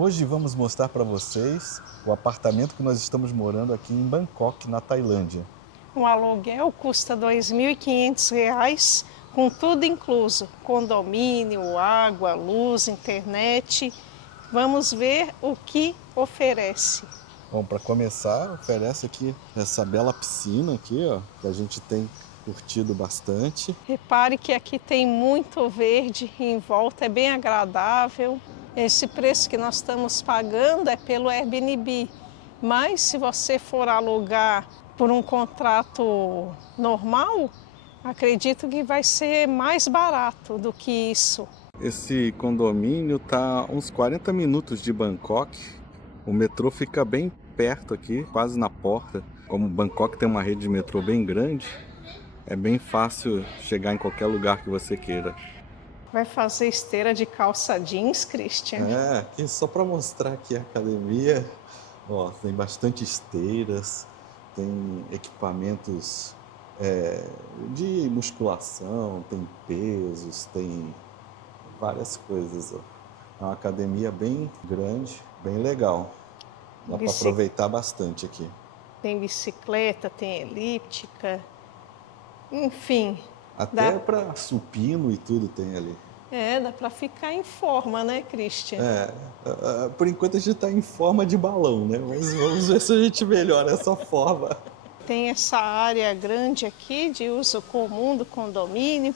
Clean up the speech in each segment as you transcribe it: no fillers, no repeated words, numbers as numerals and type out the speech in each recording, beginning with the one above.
Hoje vamos mostrar para vocês o apartamento que nós estamos morando aqui em Bangkok, na Tailândia. O aluguel custa R$ 2.500, com tudo incluso: condomínio, água, luz, internet. Vamos ver o que oferece. Bom, para começar, oferece aqui essa bela piscina aqui, ó, que a gente tem curtido bastante. Repare que aqui tem muito verde em volta, é bem agradável. Esse preço que nós estamos pagando é pelo Airbnb, mas se você for alugar por um contrato normal, acredito que vai ser mais barato do que isso. Esse condomínio tá uns 40 minutos de Bangkok. O metrô fica bem perto aqui, quase na porta. Como Bangkok tem uma rede de metrô bem grande, é bem fácil chegar em qualquer lugar que você queira. Vai fazer esteira de calça jeans, Christian? É, aqui só para mostrar aqui a academia, ó, tem bastante esteiras, tem equipamentos de musculação, tem pesos, tem várias coisas, ó. É uma academia bem grande, bem legal. Dá para Bici- aproveitar bastante aqui. Tem bicicleta, tem elíptica, enfim, dá, Até para supino e tudo tem ali. dá para ficar em forma, né, Christian? Por enquanto a gente está em forma de balão, né? Mas vamos ver se a gente melhora essa forma. Tem essa área grande aqui de uso comum do condomínio.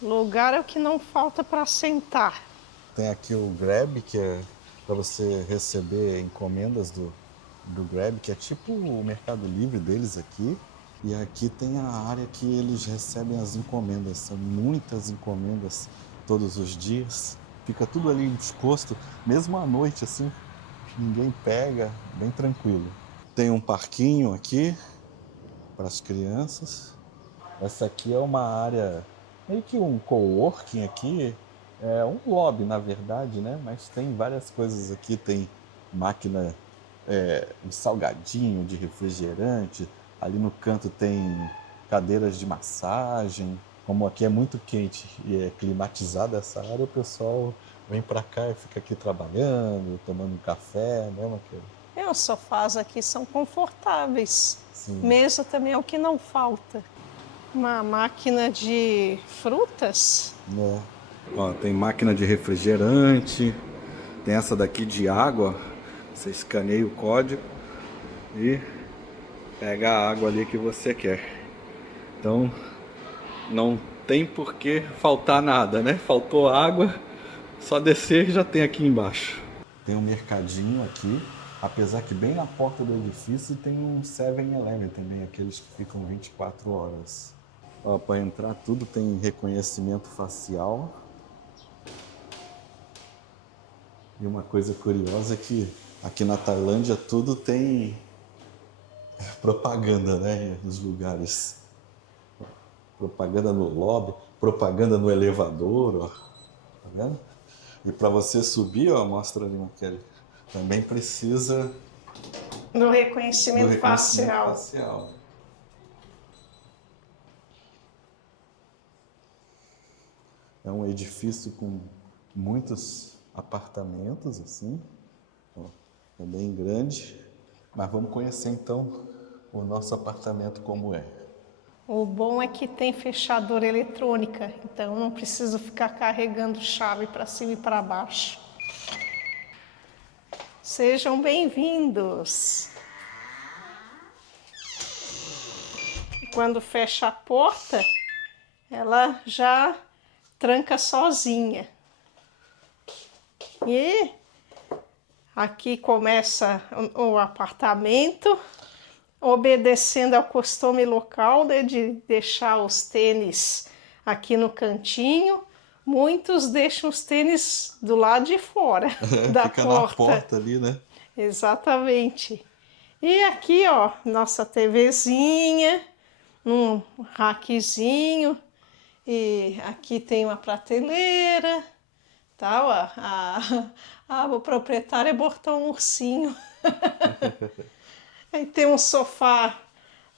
Lugar é o que não falta para sentar. Tem aqui o Grab, que é para você receber encomendas do Grab, que é tipo o Mercado Livre deles aqui. E aqui tem a área que eles recebem as encomendas. São muitas encomendas todos os dias. Fica tudo ali exposto, mesmo à noite, assim. Ninguém pega, bem tranquilo. Tem um parquinho aqui para as crianças. Essa aqui é uma área, meio que um coworking aqui, é um lobby na verdade, né? Mas tem várias coisas aqui, tem máquina, de salgadinho, de refrigerante, ali no canto tem cadeiras de massagem. Como aqui é muito quente e é climatizada essa área, o pessoal vem para cá e fica aqui trabalhando, tomando um café, né, Maquila? Os sofás aqui são confortáveis. Sim. Mesa também é o que não falta. Uma máquina de frutas. Né? Ó, tem máquina de refrigerante, tem essa daqui de água. Você escaneia o código e pega a água ali que você quer. Então não tem por que faltar nada, né? Faltou água, só descer já tem aqui embaixo. Tem um mercadinho aqui, apesar que bem na porta do edifício tem um 7-Eleven também, aqueles que ficam 24 horas. Ó, para entrar tudo tem reconhecimento facial. E uma coisa curiosa é que aqui na Tailândia tudo tem propaganda, né? Nos lugares. Propaganda no lobby, propaganda no elevador, ó. Tá vendo? E para você subir, ó, mostra ali, Kelly, também precisa Do do reconhecimento reconhecimento facial. facial. É um edifício com muitos apartamentos, assim. Ó, é bem grande. Mas vamos conhecer então o nosso apartamento como é. O bom é que tem fechadura eletrônica, então não preciso ficar carregando chave para cima e para baixo. Sejam bem-vindos. Quando fecha a porta, ela já tranca sozinha. E aqui começa o apartamento, obedecendo ao costume local, né, de deixar os tênis aqui no cantinho. Muitos deixam os tênis do lado de fora da Fica na porta. porta ali, né? Exatamente. E aqui, ó, nossa TVzinha, um rackzinho, e aqui tem uma prateleira, tal. O proprietário botou um ursinho. Aí tem um sofá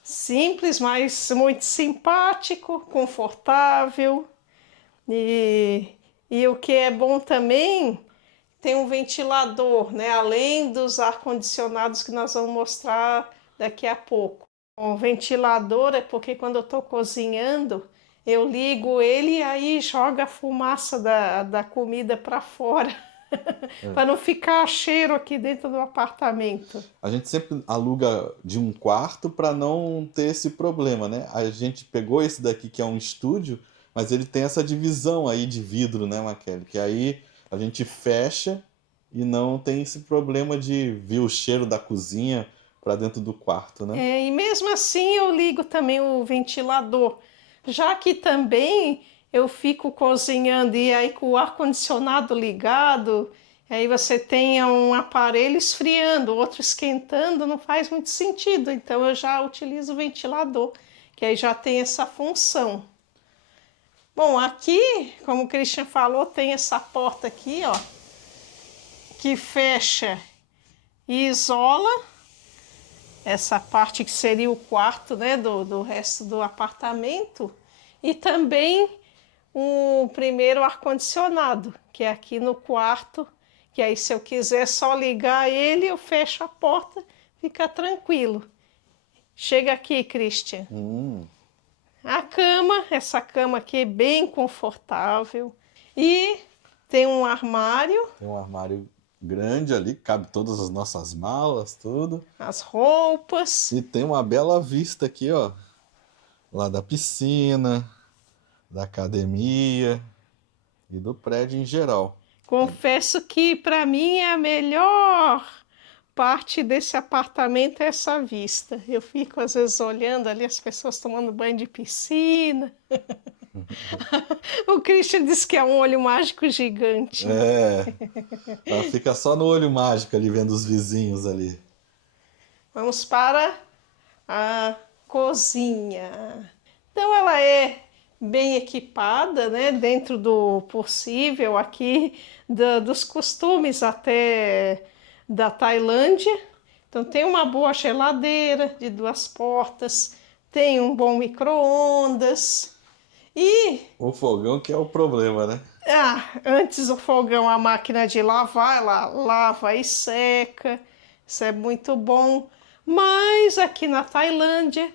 simples, mas muito simpático, confortável. E o que é bom também, tem um ventilador, né? Além dos ar-condicionados que nós vamos mostrar daqui a pouco. O ventilador é porque quando eu estou cozinhando, eu ligo ele e aí joga a fumaça da comida para fora, para não ficar cheiro aqui dentro do apartamento. A gente sempre aluga de um quarto para não ter esse problema, né? A gente pegou esse daqui que é um estúdio, mas ele tem essa divisão aí de vidro, né, Maquele? Que aí a gente fecha e não tem esse problema de vir o cheiro da cozinha para dentro do quarto, né? E mesmo assim eu ligo também o ventilador, já que também eu fico cozinhando e aí com o ar-condicionado ligado, aí você tem um aparelho esfriando, outro esquentando, não faz muito sentido. Então eu já utilizo o ventilador, que aí já tem essa função. Bom, aqui, como o Christian falou, tem essa porta aqui, ó, que fecha e isola essa parte que seria o quarto, né, do resto do apartamento, e também o primeiro ar-condicionado, que é aqui no quarto, que aí se eu quiser só ligar ele, eu fecho a porta, fica tranquilo. Chega aqui, Christian. A cama, essa cama aqui é bem confortável, e tem um armário. Tem um armário grande ali, cabe todas as nossas malas, tudo. As roupas. E tem uma bela vista aqui, ó, lá da piscina, da academia e do prédio em geral. Confesso que para mim é a melhor parte desse apartamento é essa vista. Eu fico às vezes olhando ali as pessoas tomando banho de piscina. O Christian disse que é um olho mágico gigante. Ela fica só no olho mágico ali, vendo os vizinhos ali. Vamos para a cozinha. Então ela é bem equipada, né? Dentro do possível aqui, dos costumes até da Tailândia. Então tem uma boa geladeira de 2 portas, tem um bom micro-ondas e... O fogão que é o problema, né? antes o fogão, a máquina de lavar, ela lava e seca, isso é muito bom. Mas aqui na Tailândia...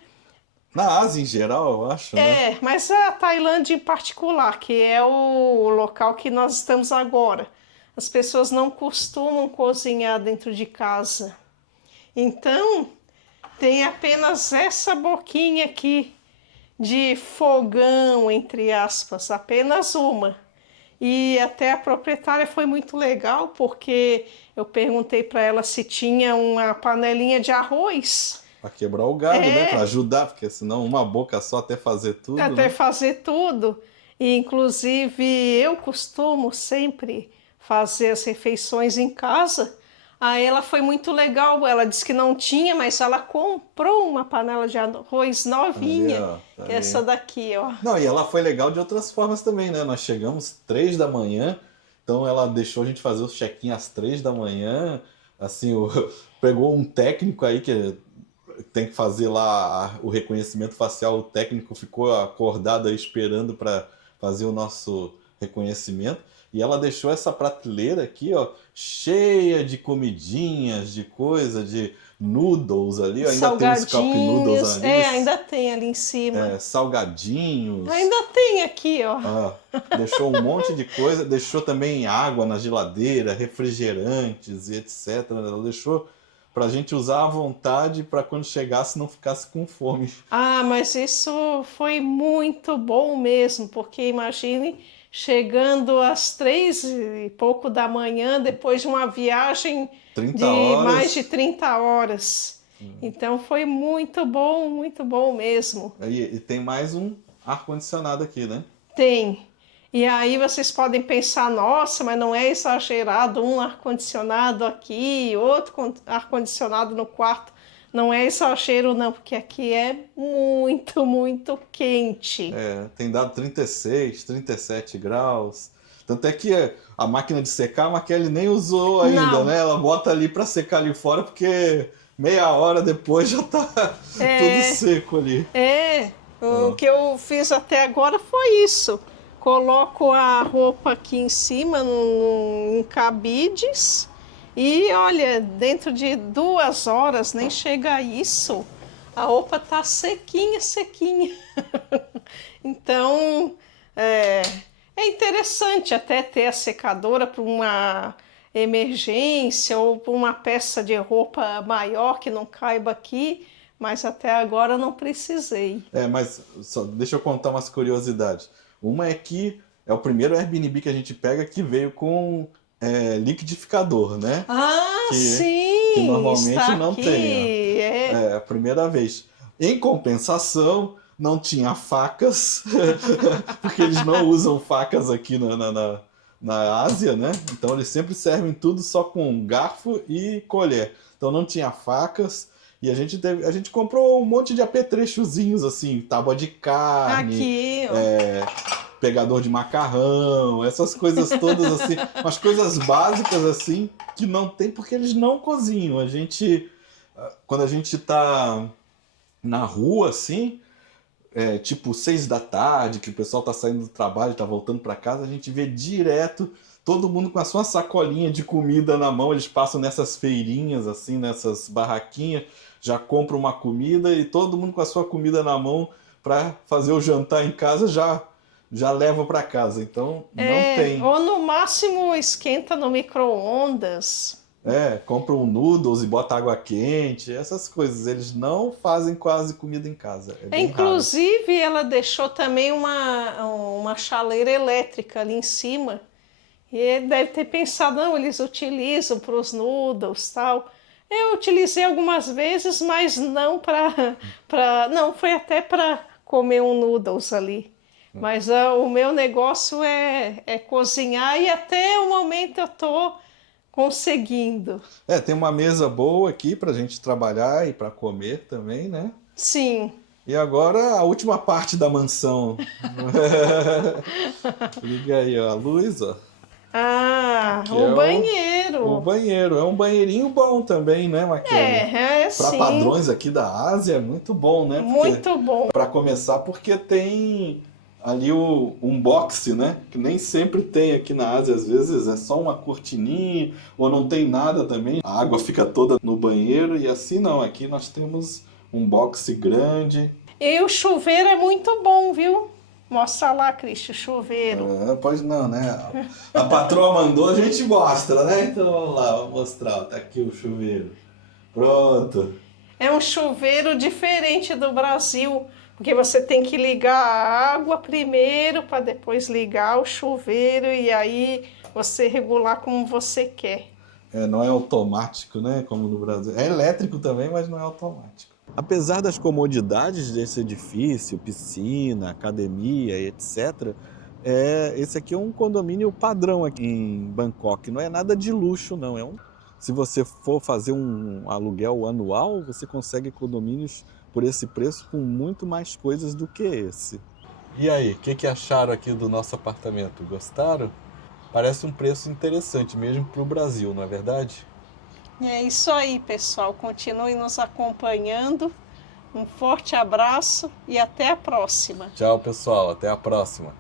Na Ásia em geral, eu acho, né? mas a Tailândia em particular, que é o local que nós estamos agora, as pessoas não costumam cozinhar dentro de casa. Então, tem apenas essa boquinha aqui de fogão, entre aspas, apenas uma. E até a proprietária foi muito legal, porque eu perguntei para ela se tinha uma panelinha de arroz. Para quebrar o galho, né? Para ajudar, porque senão uma boca só até fazer tudo. Até né? fazer tudo. E, inclusive, eu costumo sempre fazer as refeições em casa. Aí ela foi muito legal. Ela disse que não tinha, mas ela comprou uma panela de arroz novinha. Ali, ó, tá Que é essa daqui, ó. Não, e ela foi legal de outras formas também, né? Nós chegamos 3 da manhã, então ela deixou a gente fazer o check-in às 3 da manhã. Assim, pegou um técnico aí que tem que fazer lá o reconhecimento facial. O técnico ficou acordado aí esperando para fazer o nosso reconhecimento. E ela deixou essa prateleira aqui, ó, cheia de comidinhas, de coisa, de noodles ali. Ainda tem os cup noodles ali. Ainda tem ali em cima. Salgadinhos. Ainda tem aqui, ó. Deixou um monte de coisa. Deixou também água na geladeira, refrigerantes e etc. Ela deixou pra gente usar à vontade para quando chegasse não ficasse com fome. Mas isso foi muito bom mesmo, porque imagine chegando às 3 e pouco da manhã, depois de uma viagem de mais de 30 horas. Então foi muito bom mesmo. E tem mais um ar-condicionado aqui, né? Tem. E aí vocês podem pensar, nossa, mas não é exagerado um ar-condicionado aqui, outro ar-condicionado no quarto. Não é exagero não, porque aqui é muito quente. Tem dado 36, 37 graus. Tanto é que a máquina de secar, a Maquele nem usou ainda, Não. né? Ela bota ali para secar ali fora, porque meia hora depois já tá tudo seco ali. O que eu fiz até agora foi isso. coloco a roupa aqui em cima, em cabides, e olha, dentro de 2 horas, nem chega a isso, a roupa tá sequinha, sequinha. Então, é interessante até ter a secadora para uma emergência ou para uma peça de roupa maior que não caiba aqui, mas até agora eu não precisei. Mas só, deixa eu contar umas curiosidades. Uma é que é o primeiro Airbnb que a gente pega que veio com liquidificador, né? Ah, Que sim! normalmente Está não aqui. tem. É a primeira vez. Em compensação, não tinha facas, porque eles não usam facas aqui na Ásia, né? Então eles sempre servem tudo só com garfo e colher. Então não tinha facas. E a gente comprou um monte de apetrechozinhos, assim, tábua de carne, Aqui, ó. pegador de macarrão, essas coisas todas, assim, umas coisas básicas, assim, que não tem porque eles não cozinham. Quando a gente tá na rua, assim, tipo 6 da tarde, que o pessoal tá saindo do trabalho, tá voltando para casa, a gente vê direto todo mundo com a sua sacolinha de comida na mão. Eles passam nessas feirinhas, assim, nessas barraquinhas, já compram uma comida e todo mundo com a sua comida na mão para fazer o jantar em casa já leva para casa. Então não tem. Ou no máximo esquenta no micro-ondas. Compra um noodles e bota água quente, essas coisas. Eles não fazem quase comida em casa. É bem raro. Inclusive, ela deixou também uma chaleira elétrica ali em cima. E ele deve ter pensado, não, eles utilizam para os noodles e tal. Eu utilizei algumas vezes, mas não não, foi até para comer um noodles ali. Mas o meu negócio é cozinhar e até o momento eu tô conseguindo. Tem uma mesa boa aqui pra gente trabalhar e pra comer também, né? Sim. E agora a última parte da mansão. Liga aí, ó, a luz, ó. Ah, Que o é o banheiro. banheiro. É um banheirinho bom também, né, Maquele? Para Sim. padrões aqui da Ásia, é muito bom, né? Muito bom. Para começar, porque tem ali um boxe, né? Que nem sempre tem aqui na Ásia. Às vezes é só uma cortininha ou não tem nada também. A água fica toda no banheiro e assim não. Aqui nós temos um boxe grande. E o chuveiro é muito bom, viu? Mostra lá, Cristi, o chuveiro. Pois não, né? A patroa mandou, a gente mostra, né? Então vamos lá, vamos mostrar. Ó, tá aqui o chuveiro. Pronto. É um chuveiro diferente do Brasil, porque você tem que ligar a água primeiro para depois ligar o chuveiro e aí você regular como você quer. Não é automático, né? Como no Brasil. É elétrico também, mas não é automático. Apesar das comodidades desse edifício, piscina, academia, etc., esse aqui é um condomínio padrão aqui em Bangkok. Não é nada de luxo, não. Se você for fazer um aluguel anual, você consegue condomínios por esse preço com muito mais coisas do que esse. E aí, o que acharam aqui do nosso apartamento? Gostaram? Parece um preço interessante mesmo para o Brasil, não é verdade? É isso aí, pessoal. Continue nos acompanhando. Um forte abraço e até a próxima. Tchau, pessoal. Até a próxima.